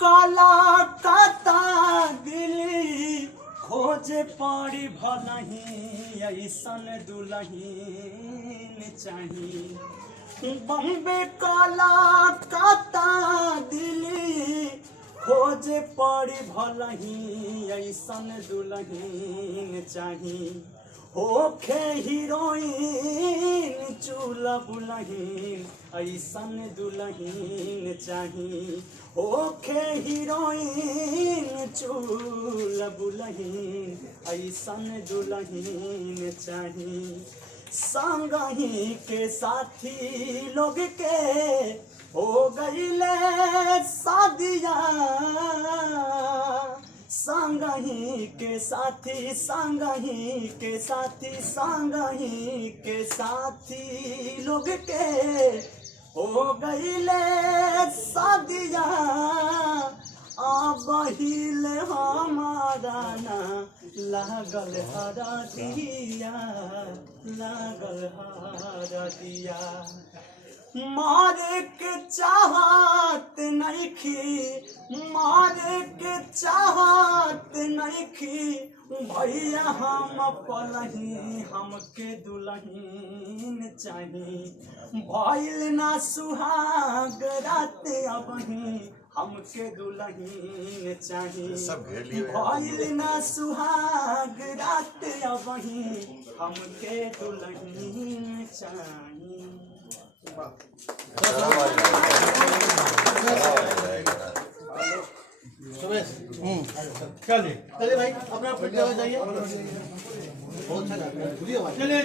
काला काता दिली खोजे पड़ी भलही ऐसन दुल्हन चाही। बम्बे काला काता दिली खोजे पड़ी भलही ऐसन दुल्हन चाही। होखे हीरोइन चूल्हा बुलहीन ऐसन दुल्हन चाही। होखे हीरोइन चूल्हा बुलहीन ऐसन दुल्हन चाही। संगही के साथी लोग के हो गईले शादिया। संगही के साथी संगही के साथी संगही के साथी लोग के हो गईले शादिया। बहिल हमारा ना लागल हरदिया लागल हरदिया। मारे के चाहत नइखी मारे के चाहत नइखी भैया हम पलही हमके दुल्हन चाही। भइल ना सुहाग रात अबही हमके दुल्हन चाही। भइल ना सुहाग रात अबही हमके दुल्हन चाही। चलिए चलिए भाई अपना जाइए। चलिए